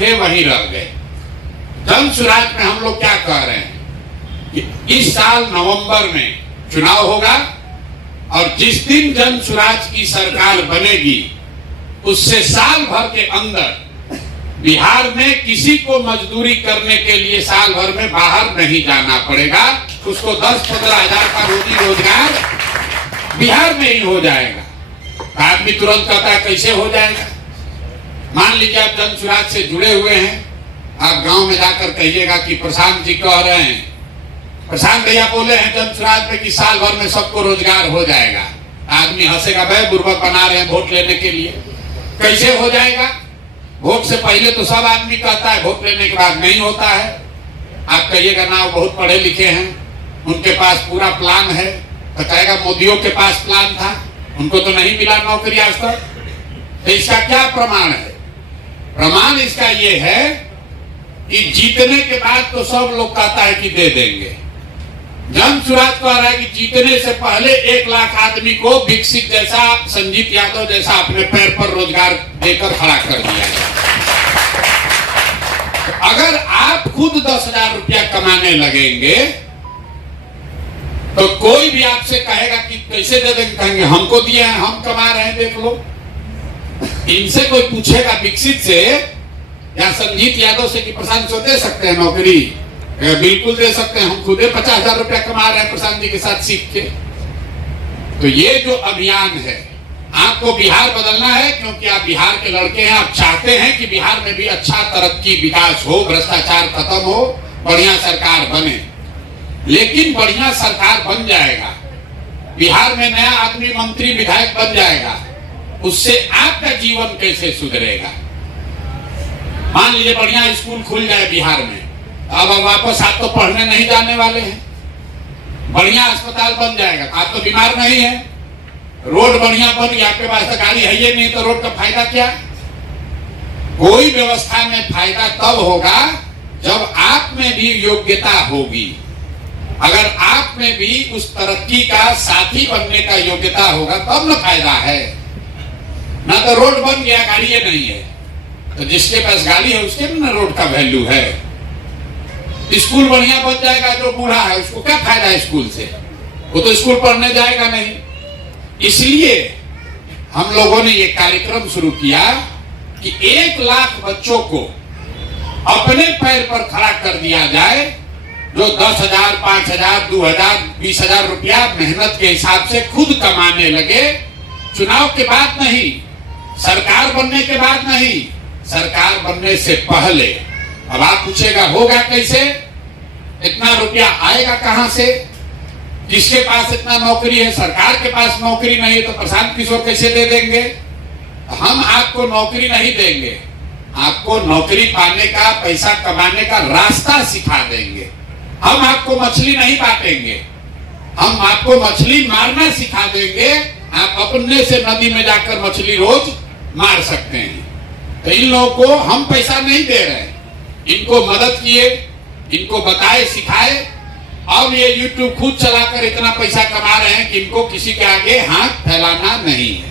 थे वहीं रह गए। जन सुराज में हम लोग क्या कह रहे हैं कि इस साल नवंबर में चुनाव होगा और जिस दिन जन सुराज की सरकार बनेगी उससे साल भर के अंदर बिहार में किसी को मजदूरी करने के लिए साल भर में बाहर नहीं जाना पड़ेगा। उसको 10-15 हजार का रोजी रोजगार बिहार में ही हो जाएगा। आदमी तुरंत कहता है कैसे हो जाएगा। मान लीजिए आप जन सुराज से जुड़े हुए हैं, आप गांव में जाकर कहिएगा कि प्रशांत जी कह रहे हैं, प्रशांत भैया बोले हैं जन सुराज में कि साल भर में सबको रोजगार हो जाएगा। आदमी हंसेगा, भाई बुर्बक बना रहे हैं वोट लेने के लिए, कैसे हो जाएगा। वोट से पहले तो सब आदमी कहता है, वोट लेने के बाद नहीं होता है। आप कहिएगा ना वो बहुत पढ़े लिखे हैं, उनके पास पूरा प्लान है, तो कहेगा मोदियों के पास प्लान था, उनको तो नहीं मिला नौकरी आज तक। तो इसका क्या प्रमाण है? प्रमाण इसका ये है कि जीतने के बाद तो सब लोग कहता है कि दे देंगे। जन सुराज कह रहा है कि जीतने से पहले 1 लाख आदमी को विकसित जैसा, संजीत यादव जैसा अपने पैर पर रोजगार देकर खड़ा कर दिया है। अगर आप खुद 10,000 रुपया कमाने लगेंगे तो कोई भी आपसे कहेगा कि कैसे दे देंगे, कहेंगे हमको दिए हैं, हम कमा रहे हैं, देख लो। इनसे कोई पूछेगा विकसित से या संजीत यादव से कि प्रशांत को दे सकते हैं नौकरी, बिल्कुल दे सकते हैं, हम खुद 50,000 रुपया कमा रहे हैं प्रशांत जी के साथ सीख के। तो ये जो अभियान है, आपको बिहार बदलना है क्योंकि आप बिहार के लड़के हैं। आप चाहते हैं कि बिहार में भी अच्छा तरक्की विकास हो, भ्रष्टाचार खत्म हो, बढ़िया सरकार बने। लेकिन बढ़िया सरकार बन जाएगा, बिहार में नया आदमी मंत्री विधायक बन जाएगा, उससे आपका जीवन कैसे सुधरेगा। मान लीजिए बढ़िया स्कूल खुल जाए बिहार में, अब वापस आप तो पढ़ने नहीं जाने वाले हैं। बढ़िया अस्पताल बन जाएगा, आप तो बीमार नहीं है। रोड बढ़िया बन गया, आपके पास तो गाड़ी है ही नहीं, तो रोड का फायदा क्या। कोई व्यवस्था में फायदा तब होगा जब आप में भी योग्यता होगी। अगर आप में भी उस तरक्की का साथी बनने का योग्यता होगा तब न फायदा है। ना तो रोड बन गया, गाड़ी नहीं है, तो जिसके पास गाड़ी है उसके भी ना रोड का वैल्यू है। स्कूल बढ़िया बन जाएगा, जो बूढ़ा है उसको क्या फायदा है स्कूल से, वो तो स्कूल पढ़ने जाएगा नहीं। इसलिए हम लोगों ने ये कार्यक्रम शुरू किया कि 1 लाख बच्चों को अपने पैर पर खड़ा कर दिया जाए, जो 10,000, 5,000, 2,000, 20,000 रुपया मेहनत के हिसाब से खुद कमाने लगे। चुनाव के बाद नहीं, सरकार बनने के बाद नहीं, सरकार बनने से पहले। अब आप पूछेगा होगा कैसे, इतना रुपया आएगा कहां से, जिसके पास इतना नौकरी है, सरकार के पास नौकरी नहीं है, तो प्रशांत किशोर कैसे दे देंगे। हम आपको नौकरी नहीं देंगे, आपको नौकरी पाने का, पैसा कमाने का रास्ता सिखा देंगे। हम आपको मछली नहीं बांटेंगे, हम आपको मछली मारना सिखा देंगे। आप अपने से नदी में जाकर मछली रोज मार सकते हैं। तो इन लोगों को हम पैसा नहीं दे रहे, इनको मदद किए, इनको बताए, सिखाए। अब ये YouTube खुद चलाकर इतना पैसा कमा रहे हैं कि इनको किसी के आगे हाथ फैलाना नहीं है।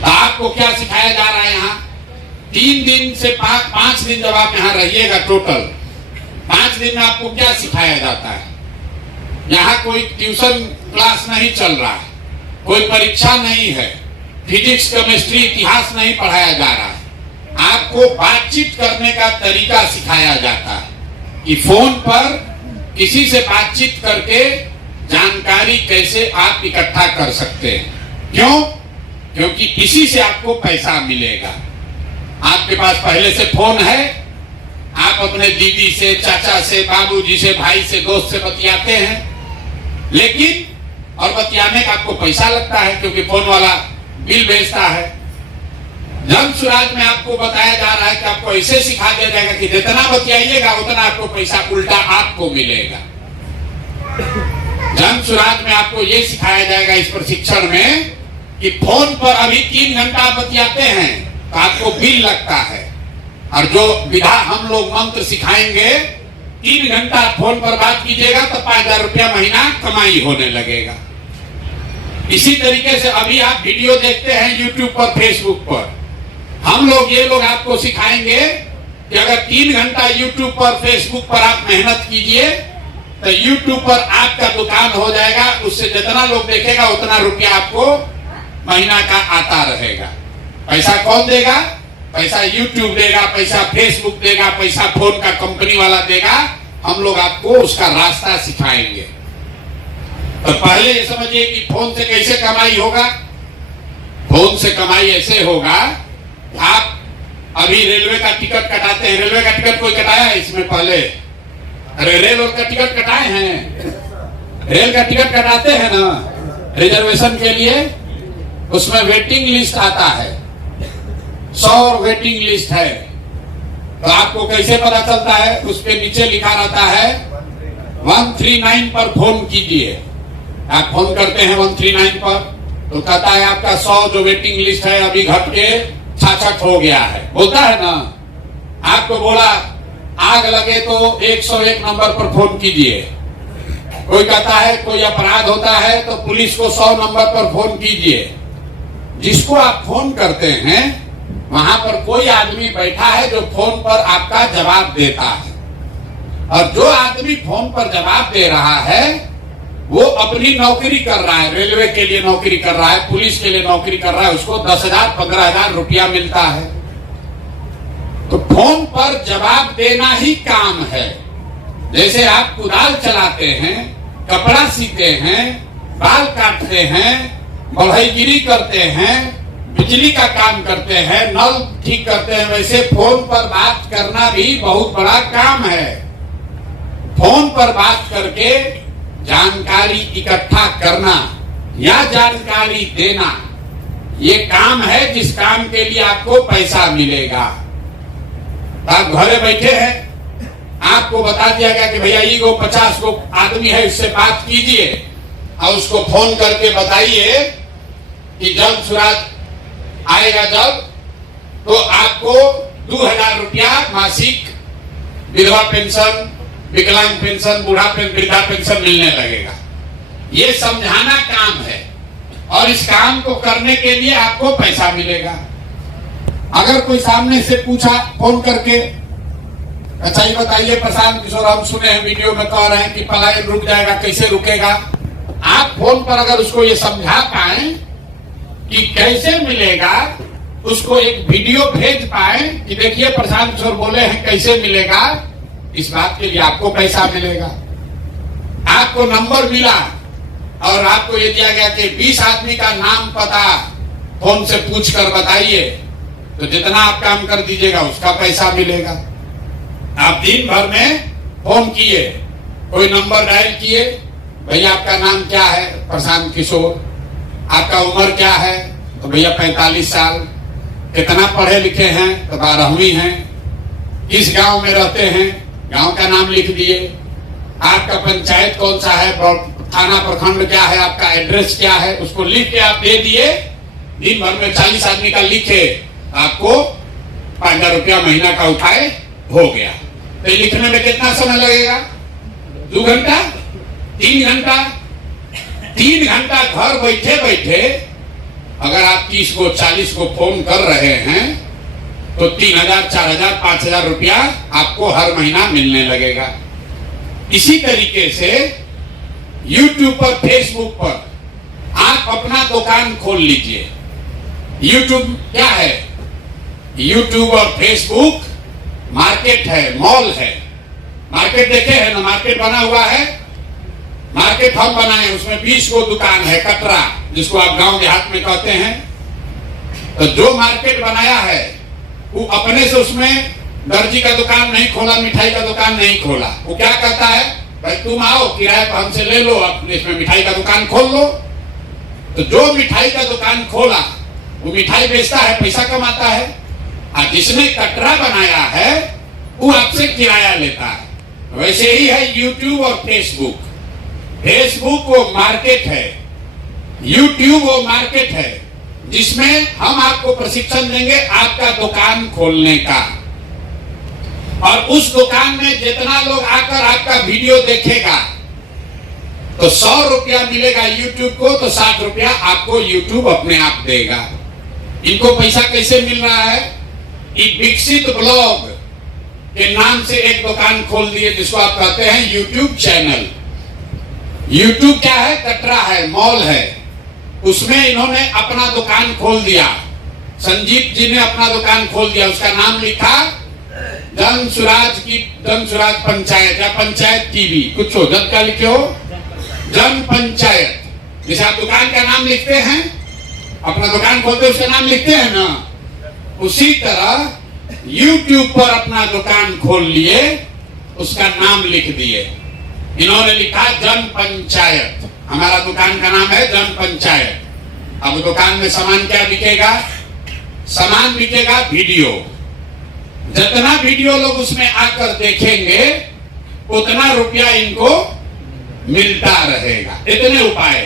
तो आपको क्या सिखाया जा रहा है यहाँ? 3 दिन से 5 दिन जब आप यहाँ रहिएगा, टोटल 5 दिन में आपको क्या सिखाया जाता है? यहाँ कोई ट्यूशन क्लास नहीं चल रहा है, कोई परीक्षा नहीं है, फिजिक्स, केमिस्ट्री, इतिहास नहीं पढ़ाया जा रहा है। आपको बातचीत करने का तरीका सिखाया जाता है कि फोन पर किसी से बातचीत करके जानकारी कैसे आप इकट्ठा कर सकते हैं। क्यों? क्योंकि इसी से आपको पैसा मिलेगा। आपके पास पहले से फोन है, आप अपने दीदी से, चाचा से, बाबूजी से, भाई से, दोस्त से बतियाते हैं, लेकिन और बतियाने का आपको पैसा लगता है क्योंकि फोन वाला बिल भेजता है। जन सुराज में आपको बताया जा रहा है कि आपको ऐसे सिखा दिया जाएगा कि जितना बतियाइएगा उतना आपको पैसा उल्टा आपको मिलेगा। जन सुराज में आपको ये सिखाया जाएगा इस प्रशिक्षण में कि फोन पर अभी 3 घंटा बतियाते हैं तो आपको बिल लगता है, और जो विधा हम लोग मंत्र सिखाएंगे, 3 घंटा फोन पर बात कीजिएगा तो 5,000 रुपया महीना कमाई होने लगेगा। इसी तरीके से अभी आप वीडियो देखते हैं YouTube पर, Facebook पर, हम लोग ये लोग आपको सिखाएंगे कि अगर 3 घंटा यूट्यूब पर फेसबुक पर आप मेहनत कीजिए तो यूट्यूब पर आपका दुकान हो जाएगा। उससे जितना लोग देखेगा उतना रुपया आपको महीना का आता रहेगा। पैसा कौन देगा? पैसा यूट्यूब देगा, पैसा फेसबुक देगा, पैसा फोन का कंपनी वाला देगा। हम लोग आपको उसका रास्ता सिखाएंगे। तो पहले ये समझिए कि फोन से कैसे कमाई होगा। फोन से कमाई ऐसे होगा, आप अभी रेलवे का टिकट कटाते हैं। रेलवे का टिकट कोई कटाया है इसमें पहले? अरे रेल का टिकट कटाए हैं? रेल का टिकट कटाते हैं ना रिजर्वेशन के लिए, उसमें वेटिंग लिस्ट आता है, 100 वेटिंग लिस्ट है। तो आपको कैसे पता चलता है? उसके नीचे लिखा रहता है 139 पर फोन कीजिए। आप फोन करते हैं 139 पर, तो कहता है आपका 100 जो वेटिंग लिस्ट है अभी घट के 66 हो गया है, बोलता है ना। आपको बोला आग लगे तो 101 नंबर पर फोन कीजिए। कोई कहता है कोई अपराध होता है तो पुलिस को 100 नंबर पर फोन कीजिए। जिसको आप फोन करते हैं वहां पर कोई आदमी बैठा है जो फोन पर आपका जवाब देता है, और जो आदमी फोन पर जवाब दे रहा है वो अपनी नौकरी कर रहा है, रेलवे के लिए नौकरी कर रहा है, पुलिस के लिए नौकरी कर रहा है, उसको 10,000 15,000 रुपया मिलता है। तो फोन पर जवाब देना ही काम है। जैसे आप कुदाल चलाते हैं, कपड़ा सीते हैं, बाल काटते हैं, बढ़ईगिरी करते हैं, बिजली का काम करते हैं, नल ठीक करते हैं, वैसे फोन पर बात करना भी बहुत बड़ा काम है। फोन पर बात करके जानकारी इकट्ठा करना या जानकारी देना, ये काम है जिस काम के लिए आपको पैसा मिलेगा। आप घरे बैठे हैं, आपको बता दिया गया कि भैया ये 50 को आदमी है, इससे बात कीजिए और उसको फोन करके बताइए कि जब सुराज आएगा जब, तो आपको 2,000 रुपया मासिक विधवा पेंशन, विकलांग पेंशन, बूढ़ा पेंशन, वृद्धा पेंशन मिलने लगेगा। ये समझाना काम है, और इस काम को करने के लिए आपको पैसा मिलेगा। अगर कोई सामने से पूछा फोन करके, अच्छा ये बताइए प्रशांत किशोर, हम सुने हैं वीडियो में कह रहे हैं कि पलायन रुक जाएगा, कैसे रुकेगा? आप फोन पर अगर उसको ये समझा पाए कि कैसे मिलेगा, उसको एक वीडियो भेज पाए कि देखिए प्रशांत किशोर बोले हैं कैसे मिलेगा, इस बात के लिए आपको पैसा मिलेगा। आपको नंबर मिला और आपको ये दिया गया कि 20 आदमी का नाम पता फोन से पूछ कर बताइए, तो जितना आप काम कर दीजिएगा उसका पैसा मिलेगा। आप दिन भर में फोन किए, कोई नंबर डायल किए, भैया आपका नाम क्या है? प्रशांत किशोर। आपका उम्र क्या है? तो भैया 45 साल। कितना पढ़े लिखे हैं? तो 12वीं हैं। किस गांव में रहते हैं? गांव का नाम लिख दिए। आपका पंचायत कौन सा है? थाना प्रखंड क्या है? आपका एड्रेस क्या है? उसको लिख के आप दे दिए। दिन भर में 40 आदमी का लिखे, आपको 5,000 रुपया महीना का उठाए, हो गया। तो लिखने में कितना समय लगेगा? 2 घंटा? 3 घंटा? 3 घंटा घर बैठे बैठे अगर आप 30 को 40 को फोन कर रहे हैं तो 3,000 4,000 5,000 रुपया आपको हर महीना मिलने लगेगा। इसी तरीके से YouTube पर, फेसबुक पर आप अपना दुकान खोल लीजिए। YouTube क्या है? YouTube और फेसबुक मार्केट है, मॉल है। मार्केट देखे हैं ना? मार्केट बना हुआ है, मार्केट हम बनाए, उसमें 20 को दुकान है, कटरा जिसको आप गांव देहात में कहते हैं। तो जो मार्केट बनाया है वो अपने से उसमें दर्जी का दुकान नहीं खोला, मिठाई का दुकान नहीं खोला। वो क्या कहता है? भाई तुम आओ किराए पर हमसे ले लो, अपने इसमें मिठाई का दुकान खोल लो। तो जो मिठाई का दुकान खोला वो मिठाई बेचता है, पैसा कमाता है, और जिसने कटरा बनाया है वो आपसे किराया लेता है। वैसे ही है YouTube और फेसबुक। फेसबुक वो मार्केट है, YouTube वो मार्केट है जिसमें हम आपको प्रशिक्षण देंगे आपका दुकान खोलने का। और उस दुकान में जितना लोग आकर आपका वीडियो देखेगा तो 100 रुपया मिलेगा YouTube को, तो 60 रुपया आपको YouTube अपने आप देगा। इनको पैसा कैसे मिल रहा है? ये विकसित ब्लॉग के नाम से एक दुकान खोल दिए, जिसको आप कहते हैं यूट्यूब चैनल। यूट्यूब क्या है? कटरा है, मॉल है, उसमें इन्होंने अपना दुकान खोल दिया। संजीत जी ने अपना दुकान खोल दिया, उसका नाम लिखा जन सुराज पंचायत या पंचायत टीवी, कुछ हो, जन क्या लिखे हो, जन पंचायत। जैसे आप दुकान का नाम लिखते हैं, अपना दुकान खोलते उसका नाम लिखते हैं ना, उसी तरह YouTube पर अपना दुकान खोल लिए, उसका नाम लिख दिए। इन्होंने लिखा जन पंचायत, हमारा दुकान का नाम है जन पंचायत। अब दुकान में सामान क्या बिकेगा? सामान बिकेगा वीडियो। जितना वीडियो लोग उसमें आकर देखेंगे उतना रुपया इनको मिलता रहेगा। इतने उपाय।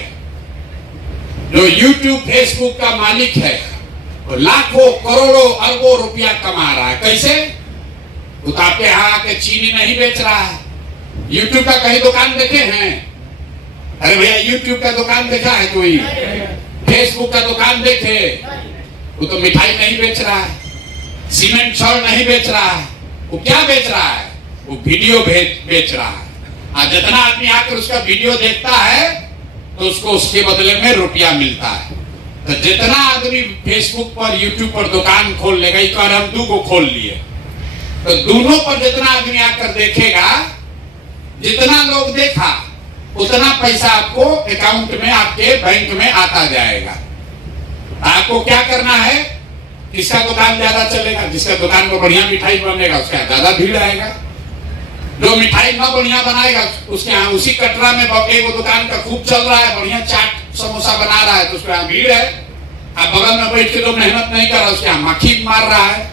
जो YouTube फेसबुक का मालिक है वो लाखों करोड़ों अरबों रुपया कमा रहा है। कैसे? वो तो आपके यहाँ आके चीनी नहीं बेच रहा है। YouTube का कहीं दुकान देखे हैं? अरे भैया, YouTube का दुकान देखा है कोई? फेसबुक का दुकान देखे? वो तो मिठाई नहीं बेच रहा है, सीमेंट छड़ नहीं बेच रहा है। वो क्या बेच रहा है? वो वीडियो बेच रहा है। और जितना आदमी आकर उसका वीडियो देखता है तो उसको उसके बदले में रुपया मिलता है। तो जितना आदमी फेसबुक पर, यूट्यूब पर दुकान खोल लेगा, एक बार हम 2 को खोल लिए, तो दोनों पर जितना आदमी आकर देखेगा, जितना लोग देखा उतना पैसा आपको अकाउंट में, आपके बैंक में आता जाएगा। आपको क्या करना है? किसका दुकान ज्यादा चलेगा? जिसका दुकान में बढ़िया मिठाई बनेगा उसका ज्यादा भीड़ आएगा। जो मिठाई न बढ़िया बनाएगा उसके यहाँ, उसी कटरा में एक दुकान का खूब चल रहा है, बढ़िया चाट समोसा बना रहा है, तो उसके यहाँ भीड़ है। आप बगल में बैठ के तो मेहनत नहीं कर रहा, उसके यहाँ मक्खी मार रहा है।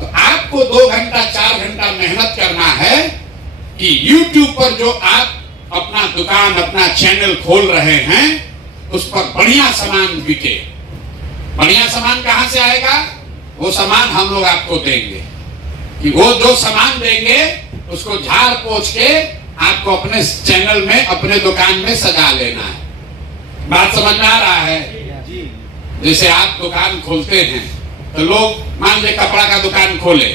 तो आपको 2 घंटा 4 घंटा मेहनत करना है कि YouTube पर जो आप अपना दुकान, अपना चैनल खोल रहे हैं, उस पर बढ़िया सामान बिके। बढ़िया सामान कहां से आएगा? वो सामान हम लोग आपको देंगे। कि वो जो सामान देंगे उसको झाड़ पोंछ के आपको अपने चैनल में, अपने दुकान में सजा लेना है। बात समझ में आ रहा है? जैसे आप दुकान खोलते हैं तो लोग मान ले कपड़ा का दुकान खोले,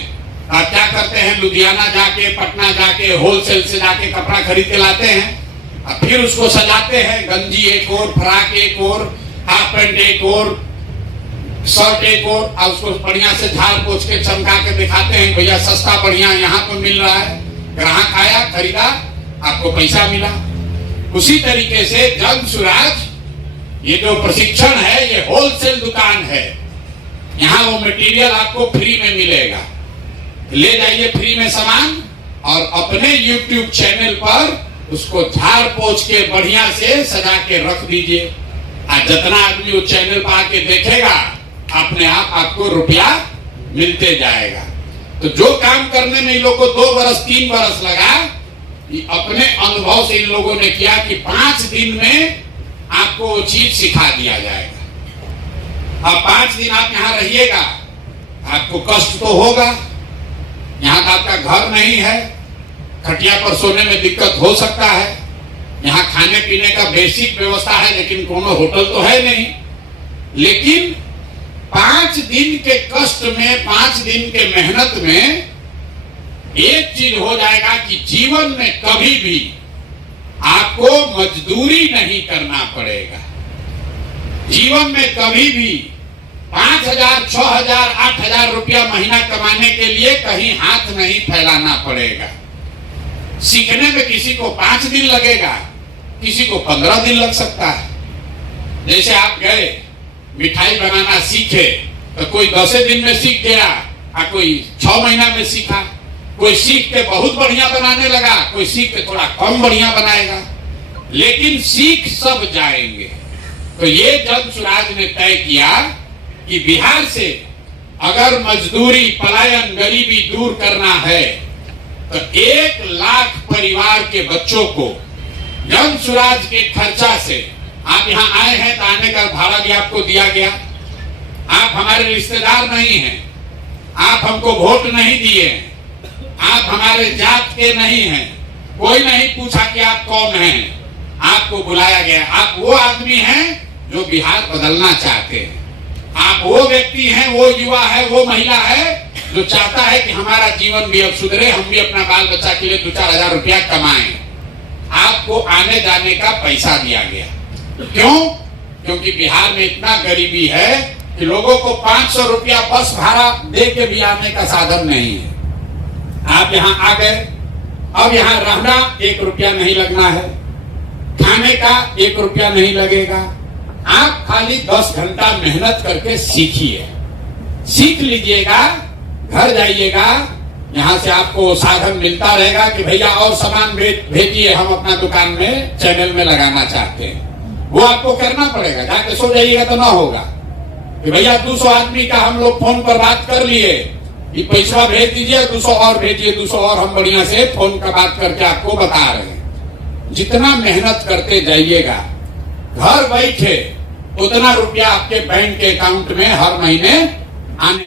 आप क्या करते हैं? लुधियाना जाके, पटना जाके, होलसेल से जाके कपड़ा खरीद के लाते हैं और फिर उसको सजाते हैं। गंजी एक और, फ्राक एक और, हाफ पैंट एक और, शर्ट एक और उसको बढ़िया से झाड़ पोंछ के चमका के दिखाते हैं, भैया सस्ता बढ़िया यहाँ पर मिल रहा है। ग्राहक आया, खरीदा, आपको पैसा मिला। उसी तरीके से जन सुराज, ये जो प्रशिक्षण है, ये होलसेल दुकान है। यहाँ वो मटेरियल आपको फ्री में मिलेगा, ले जाइए फ्री में सामान और अपने YouTube चैनल पर उसको झाड़ पोंछ के बढ़िया से सजा के रख दीजिए। और जितना आदमी वो चैनल पर आके देखेगा, अपने आप आपको रुपया मिलते जाएगा। तो जो काम करने में इन लोगों को 2 बरस 3 बरस लगा, अपने अनुभव से इन लोगों ने किया कि 5 दिन में आपको वो चीज सिखा दिया जाएगा। अब 5 दिन आप यहाँ रहिएगा, आपको कष्ट तो होगा। यहाँ का आपका घर नहीं है, खटिया पर सोने में दिक्कत हो सकता है। यहाँ खाने पीने का बेसिक व्यवस्था है, लेकिन कोनो होटल तो है नहीं। लेकिन 5 दिन के कष्ट में, 5 दिन के मेहनत में एक चीज हो जाएगा कि जीवन में कभी भी आपको मजदूरी नहीं करना पड़ेगा। जीवन में कभी भी 5,000, 6,000, 8,000 रुपया महीना कमाने के लिए कहीं हाथ नहीं फैलाना पड़ेगा। सीखने में किसी को 5 दिन लगेगा, किसी को 15 दिन लग सकता है। जैसे आप गए मिठाई बनाना सीखे तो कोई 10 दिन में सीख गया और कोई 6 महीना में सीखा। कोई सीख के बहुत बढ़िया बनाने लगा, कोई सीख के थोड़ा कम बढ़िया बनाएगा, लेकिन सीख सब जाएंगे। तो ये जन सुराज ने तय किया कि बिहार से अगर मजदूरी, पलायन, गरीबी दूर करना है तो 1 लाख परिवार के बच्चों को जन सुराज के खर्चा से, आप यहाँ आए हैं तो आने का भाड़ा भी आपको दिया गया। आप हमारे रिश्तेदार नहीं हैं, आप हमको वोट नहीं दिए, आप हमारे जात के नहीं हैं, कोई नहीं पूछा कि आप कौन हैं, आपको बुलाया गया। आप वो आदमी हैं जो बिहार बदलना चाहते हैं। आप वो व्यक्ति हैं, वो युवा है, वो महिला है जो चाहता है कि हमारा जीवन भी अब सुधरे, हम भी अपना बाल बच्चा के लिए 2-4 हजार रुपया कमाएं, आपको आने जाने का पैसा दिया गया। क्यों? क्योंकि बिहार में इतना गरीबी है कि लोगों को 500 रुपया बस भाड़ा दे के भी आने का साधन नहीं है। आप यहाँ आ गए, अब यहाँ रहना 1 रुपया नहीं लगना है, खाने का 1 रुपया नहीं लगेगा। आप खाली 10 घंटा मेहनत करके सीखिए, सीख लीजिएगा, घर जाइएगा, यहाँ से आपको साधन मिलता रहेगा कि भैया और सामान भेजिए, हम अपना दुकान में चैनल में लगाना चाहते हैं। वो आपको करना पड़ेगा, जाके सो जाइएगा तो ना होगा कि भैया 200 आदमी का हम लोग फोन पर बात कर लिए, ये पैसा भेज दीजिए, 200 और भेजिए, 200 और हम बढ़िया से फोन का बात करके आपको बता रहे हैं। जितना मेहनत करते जाइएगा, घर बैठे उतना रुपया आपके बैंक के अकाउंट में हर महीने आने